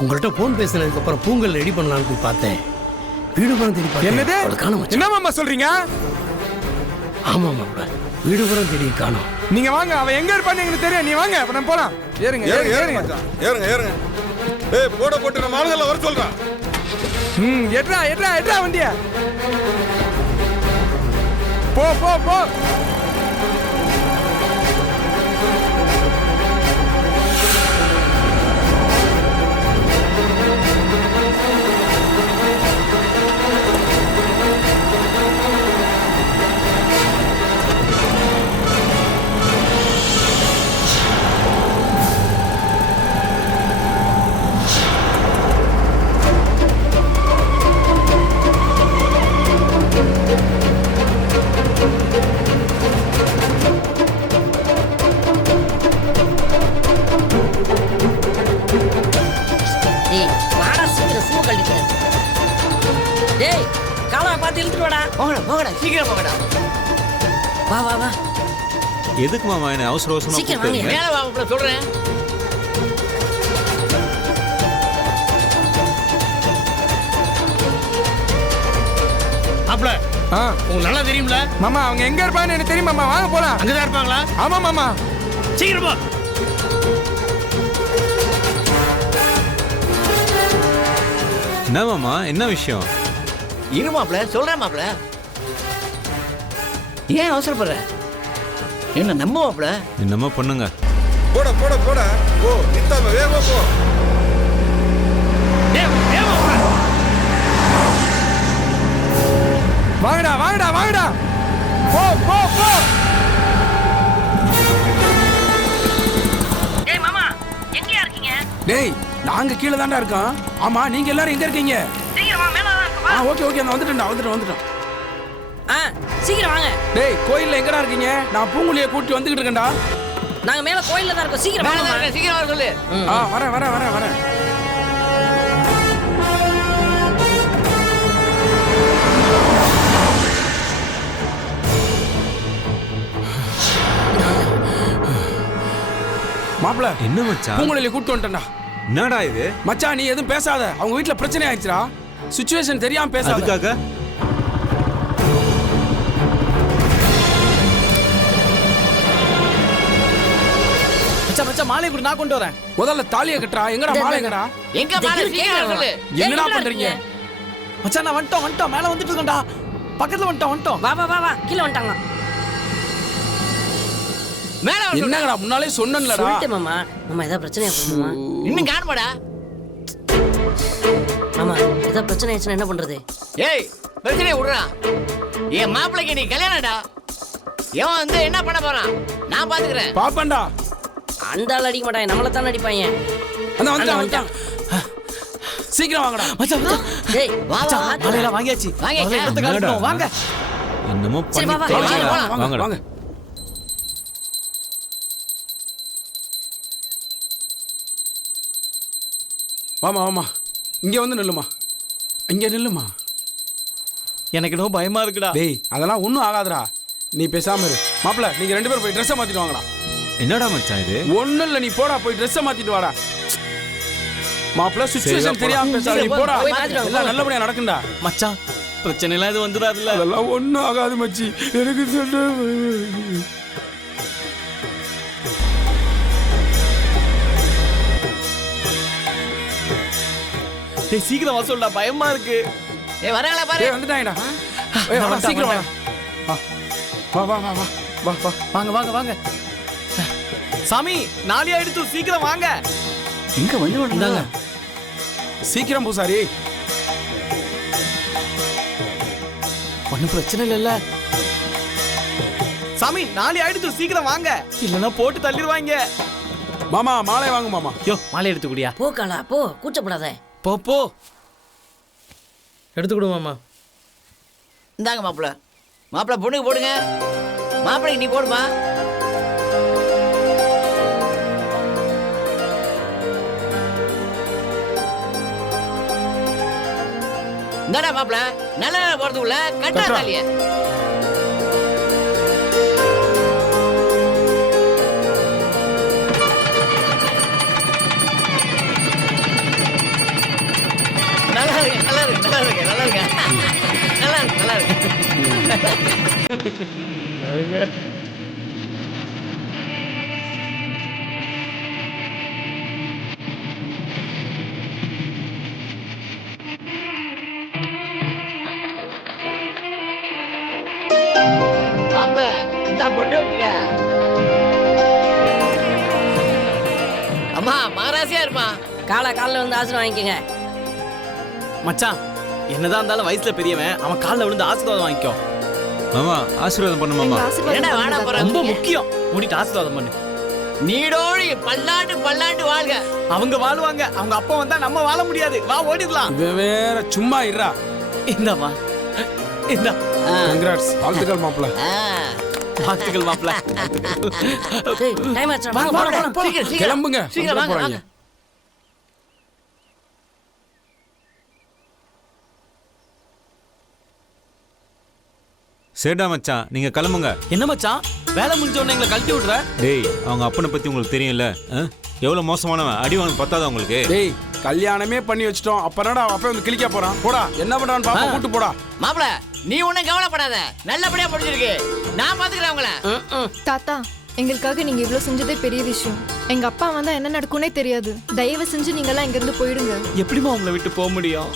உங்கள்கிட்ட ஃபோன் பேசினதுக்கு அப்புறம் பூங்கல் ரெடி பண்ணலான்னு போய் பார்த்தேன். வீடு புறம் தேடி பார்த்தேன். என்னது? என்ன மாமா சொல்றீங்க? ஆமா மாப்பிள்ள, வீடு புறம் தேடி காணோம். நீங்க வாங்க, அவன் எங்க இருப்பான்னு எங்களுக்கு தெரியும். நீ வாங்க, அப்ப நம்ம போலாம். ஏறுங்க ஏறுங்க ஏறுங்க ஏறுங்க. ஏய் போட போட்டு நம்ம ஆளுங்கள வர சொல்றா. எட்ரா எட்ரா எட்ரா வண்டிய. போ போ போ. சீக்கிரம் போகடா. வா வா வா. எதுக்கு மாமா என்ன அவசர அவசரமா கூப்பிடுறீங்க? மேல வா மாப்ள சொல்றேன். மாப்பிள்ள, உங்களுக்கு நல்லா தெரியும்ல மாமா, அவங்க எங்க இருப்பான்னு எனக்கு தெரியும் மாமா. வாங்க போலாம். அங்கதான் இருப்பாங்களா? ஆமா மாமா. சீக்கிரம் போ. என்ன மாமா, என்ன விஷயம்? இரு மாப்ள சொல்றேன் மாப்ள. ஏன் அவசரப்படுற? என்ன நம்ப மாப்ள. என்னமோ பண்ணுங்க. போட போட போட. ஓ நித்தாம வேகமா போ. வாங்கடா வாங்கடா வாங்கடா. போ போ போ. டேய் மாமா, எங்கயா இருக்கீங்க? டேய், நாங்க கீழ தான்டா இருக்கோம். ஆமா, நீங்க எல்லாரும் எங்க இருக்கீங்க? சீக்கிரம் வா, மேல தான் இருக்கோம். ஓகே ஓகே, நான் வந்துட்டேன். சீக்கிரம் வாங்க. டேய், கோயில்ல எங்கடா இருக்கீங்க? நான் பூங்குழியை கூட்டி வந்துகிட்டு இருக்கேன்டா. நாங்க மேல கோயில்ல தான் இருக்கோம். சீக்கிரம் மேல வாங்க. தான் இருக்கேன், சீக்கிரம் வர சொல்லு. வரேன். மாப்ள, என்ன மச்சான்? பூங்குழியை கூட்டி வந்துட்டேன்டா. என்னடா இது? மச்சான், நீ எதுவும் பேசாத. அவங்க வீட்ல பிரச்சனை ஆயிடுச்சுடா. சிச்சுவேஷன் தெரியாம பேசாத. அதுக்காக மச்சான் மாலை கூட நான் கொண்டு வரேன். முதல்ல தாலியை கட்டுறா. எங்கடா மாலை? எங்கடா எங்க மாலை? சீக்கிரம் வர சொல்லு. என்னடா பண்றீங்க? மச்சான் நான் வந்துட்டோம். மேல வந்துட்டு இருக்கேன்டா. பக்கத்துல வந்துட்டோம். வா வா வா வா. கீழ வந்துட்டாங்க. மேல வர சொல்லு. என்னங்கடா, முன்னாலே சொன்னேன்லடா. சொல்லிட்டேன் மாமா. மாமா ஏதாவது பிரச்சனை ஆகுமா? இன்னும் காணமாடா. மாமா ஏதாவது பிரச்சனை ஆயிடுச்சுன்னா என்ன பண்றது? ஏய், பிரச்சனையை விடுறா. என் மாப்பிளைக்கு நீ கல்யாணம்டா. எவன் வந்து என்ன பண்ண போறான் நான் பாத்துக்கிறேன். பாப்பண்டா. அந்த ஆள் அடிக்க மாட்டாங்க, நம்மள தான் அடிப்பாங்க. வந்துட்டான். சீக்கிரம் வாங்கடா. மச்சான் டேய் வா வா. மாலையில வாங்கியாச்சு. வாங்க. என்னமோ சரி, வா, வா. வாங்கடா. வாங்க. வாமா. இங்க வந்து நில்லுமா. எனக்கு இன்னும் பயமா இருக்குடா. டேய், அதெல்லாம் ஒண்ணும் ஆகாதுடா. நீ பேசாம இரு. மாப்ள, நீங்க ரெண்டு பேரும் போய் ட்ரெஸ்ஸை மாத்திட்டு வாங்கடா. என்னடா மச்சான் இது? ஒண்ணும் இல்ல, நீ போடா, போய் ட்ரெஸ்ஸை மாத்திட்டு வாடா. மாப்ள, சிச்சுவேஷன் தெரியாம பேசாத. நீ போடா. போய் மாத்திட்டு வா. எல்லாம் நல்லபடியா நடக்கும்டா. மச்சான் பிரச்சனை எல்லாம் இது வந்துடாதுல்ல? அதெல்லாம் ஒண்ணும் ஆகாது மச்சி. எனக்கு சொல்ல டேய் சீக்கிரம் வா சொல்டா, பயமா இருக்கு. ஏய் வராங்களா பாரு. டேய், வந்துட்டாங்கடா. ஏய், வா, சீக்கிரம் வாடா. வா. வாங்க. சாமி நாளை ஆயிடுச்சு, சீக்கிரம் வாங்க. இங்க வந்து சீக்கிரம் பூசாரி. ஒன்னும் பிரச்சனை இல்லைல்ல? சாமி நாளை ஆயிடுச்சு, சீக்கிரம் வாங்க. இல்லன்னா போட்டு தள்ளிடுவாங்க. மாமா, மாலை வாங்க மாமா. யோ மாலை எடுத்து குடியா. போ காலா போ, கூச்சப்படாத. போ எடுத்து கொடு மாமா. இந்தாங்க மாப்பிள. பொண்ணுக்கு போடுங்க. மாப்பிளைக்கு நீ போடுமா. இந்தாடா மாப்பிள, நல்ல போறதுக்குள்ள கட்டா தாலிய. நல்லா இருக்கு நல்லா இருக்கு நல்லா இருக்கு நல்லா இருக்கு நல்லா இருக்கு நல்லா இருக்கு மாப்பிள்ள இந்த பொண்ணு விட்டுங்க. அம்மா மகராசியா இருமா. காலைல வந்து ஆசீர்வாதம் வாங்கிக்கோங்க. மச்சான் என்னதான் இருந்தாலும் வயசுல பெரியவன், அவன் காலில் விழுந்து ஆசீர்வாதம் வாங்கிக்கோ. மாமா ஆசீர்வாதம் பண்ணு மாமா. என்னடா வாடா போற ரொம்ப முக்கியம். மூடிட்டு ஆசீர்வாதம் பண்ணு. நீடோழி பல்லாண்டு பல்லாண்டு வாழ்க. அவங்க வாழ்வாங்க, அவங்க அப்பா வந்தா நம்ம வாழ முடியாது. வா ஓடிடலாம். இவன் வேற சும்மா இருடா. இந்தாமா இந்தா. கங்க்ராட்ஸ், வாழ்த்துக்கள் மாப்பிள்ள. வாழ்த்துக்கள் மாப்பிள்ள. டேய் டைம் ஆச்சு வாங்க போலாம். சீக்கிரம் சீக்கிரம் கிளம்புங்க, சீக்கிரம் வந்துட வாங்க போறாங்க. வாங்க. சரிடா மச்சான், நீங்க கிளம்புங்க. என்ன மச்சான் வேலை முடிஞ்ச உடனே எங்களை கழட்டி விடுற? டேய் அவங்க அப்பனை பத்தி உங்களுக்கு தெரியும்ல, எவ்வளவு மோசமானவன். அடி வாங்க பத்தாதா உங்களுக்கு? டேய் கல்யாணமே பண்ணி வச்சிட்டோம், அப்புறம்டா அப்ப வந்து கிளிக்க போறான். போடா, என்ன பண்றான்னு பாப்பா, கூட்டு போடா. மாப்பிள்ள நீ ஒண்ணும் கவலைப்படாத, நல்லபடியா படிச்சிருக்கு, நான் பாத்துக்கிறேன் உங்களை. தாத்தா, எங்களுக்காக நீங்க இவ்ளோ செஞ்சதே பெரிய விஷயம். எங்க அப்பா வந்தா என்ன நடக்கும்னே தெரியாது. தயவு செஞ்சு நீங்க எல்லாம் இங்க இருந்து போயிடுங்க. எப்படிமா உங்களை விட்டு போக முடியும்?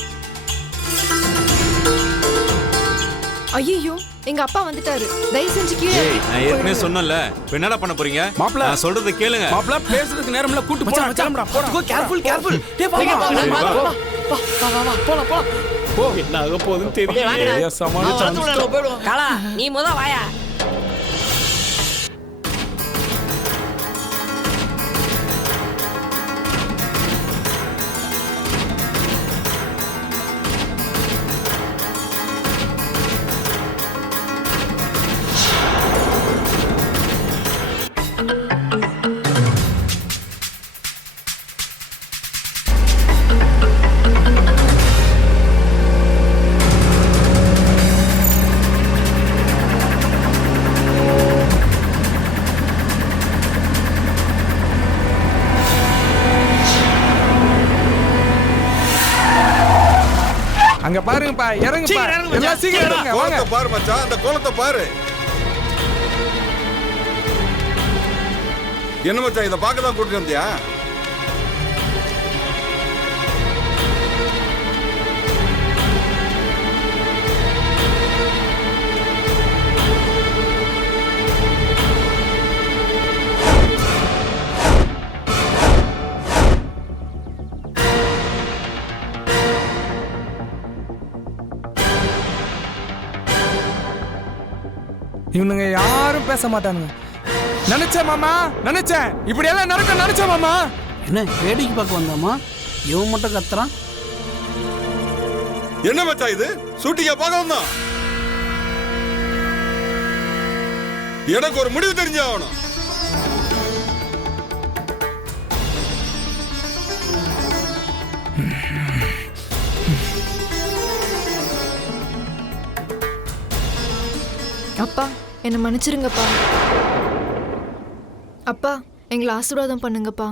ஐயோ, எங்க அப்பா வந்துட்டாரு. தயவு செஞ்சு கீழே நான் ஏற்கனவே சொன்னேன்ல, இப்ப என்னடா பண்ண போறீங்க? மாப்பிள்ள. நான் சொல்றதை கேளுங்க. மாப்பிள்ள பேசுறதுக்கு நேரம்ல கூட்டு போடா, கிளம்புடா போடா. Careful careful. டேய் வா வா வா போலாம் போலாம். போ, என்ன ஆக போகுதுன்னு டேய், தெரியல. வாங்கடா. ஏய், சமாளிச்சு நான் வரதுக்குள்ள நம்ம போயிடுவோம். காலா நீ முத வாயா. அங்க பாருங்கப்பா, இறங்குப்பா. எல்லாம் சீக்கிரம் இறங்குங்க, வாங்க. கோலத்தை பாரு மச்சான், அந்த கோலத்தை பாரு. என்ன மச்சான், இதை பார்க்க தான் கூட்டிட்டு வந்தியா? இவனுங்க யாரும் பேச மாட்டானுங்க. நினைச்சேன் மாமா, நினைச்சேன் இப்படி எல்லாம் நடக்கும் நினைச்சேன் மாமா. என்ன வேடிக்கை பார்க்க வந்தாமா, இவன் மட்டும் கத்துறான். என்ன மச்சான் இது, ஷூட்டிங்க பார்க்க வந்தான்? எனக்கு ஒரு முடிவு தெரிஞ்சாகணும். அப்பா, என்ன மன்னிச்சிருங்கப்பா. அப்பா, எங்களை ஆசீர்வாதம் பண்ணுங்கப்பா.